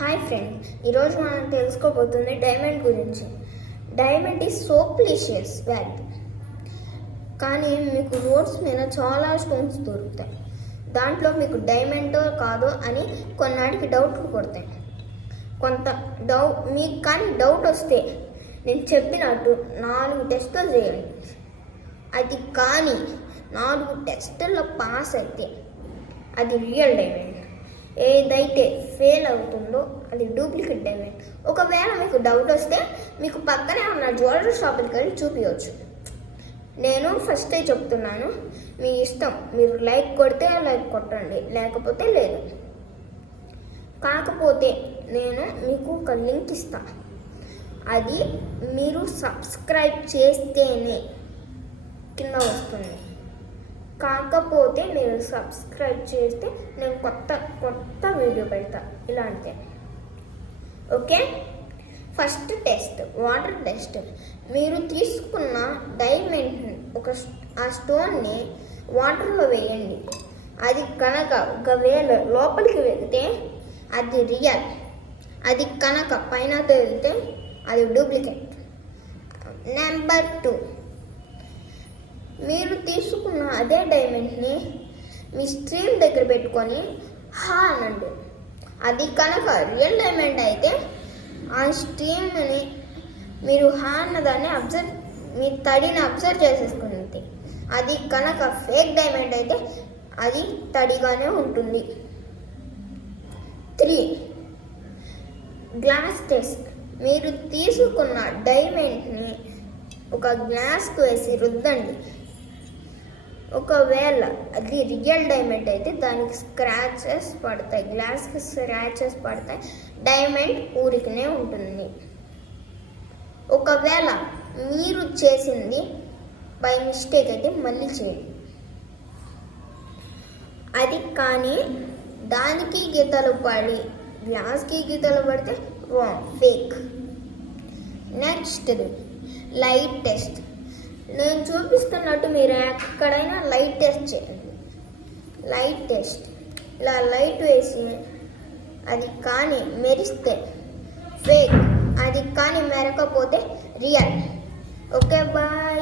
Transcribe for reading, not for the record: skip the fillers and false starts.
Hi friends, ఈరోజు మనం తెలుసుకోబోతుంది diamond గురించి. Diamond is so precious value. కానీ మీకు రోడ్స్ మీద చాలా స్టోన్స్ దొరుకుతాయి. దాంట్లో మీకు డైమండో కాదో అని కొన్నాటికి డౌట్లు కొడతాయి. మీకు కానీ డౌట్ వస్తే నేను చెప్పినట్టు 4 టెస్టులు చేయండి. అది కానీ 4 టెస్టుల్లో పాస్ అయితే అది రియల్ డైమండ్. ఏదైతే ఫెయిల్ అవుతుందో అది డూప్లికేట్ డైమండ్. ఒకవేళ మీకు డౌట్ వస్తే మీకు పక్కనే ఉన్న జ్యువెలరీ షాప్కి వెళ్ళి చూపించవచ్చు. నేను ఫస్టే చెప్తున్నాను, మీ ఇష్టం. మీరు లైక్ కొడితే లైక్ కొట్టండి, లేకపోతే లేదు. కాకపోతే నేను మీకు ఒక లింక్ ఇస్తాను. అది మీరు సబ్స్క్రైబ్ చేస్తేనే కింద వస్తుంది. కాకపోతే మీరు సబ్స్క్రైబ్ చేస్తే నేను కొత్త వీడియో పెడతా ఇలాంటి. Okay, first test water test. మీరు తీసుకున్న డైమండ్ ఆ స్టోన్ని వాటర్లో వేయండి. అది కనుక ఒకవేళ లోపలికి వెళ్తే అది రియల్. అది కనుక పైన వెళ్తే అది డూప్లికేట్. నెంబర్ 2, మీరు తీసుకున్న అదే డైమండ్ని మీ స్ట్రీమ్ దగ్గర పెట్టుకొని హా అనండి. అది కనుక రియల్ డైమండ్ అయితే ఆ స్ట్రీమ్ని మీరు హా అన్నదాన్ని మీ తడిని అబ్జర్వ్ చేసేసుకుంది. అది కనుక ఫేక్ డైమండ్ అయితే అది తడిగానే ఉంటుంది. 3, గ్లాస్ టెస్ట్. మీరు తీసుకున్న డైమండ్ని ఒక గ్లాస్కి వేసి రుద్దండి. ఒకవేళ అది రియల్ డైమండ్ అయితే దానికి స్క్రాచెస్ పడతాయి, గ్లాస్కి స్క్రాచెస్ పడతాయి, డైమండ్ ఊరికనే ఉంటుంది. ఒకవేళ మీరు చేసింది బై మిస్టేక్ అయితే మళ్ళీ చేయండి. అది కానీ దానికి గీతలు పడి గ్లాస్కి గీతలు పడితే wrong, fake. Next light test. నేను చూపిస్తున్నట్టు మీరు ఎక్కడైనా లైట్ టెస్ట్ చేయండి. లైట్ టెస్ట్ ఇలా లైట్ వేసి అది కానీ మెరిస్తే ఫేక్, అది కానీ మెరకపోతే రియల్. Okay, bye.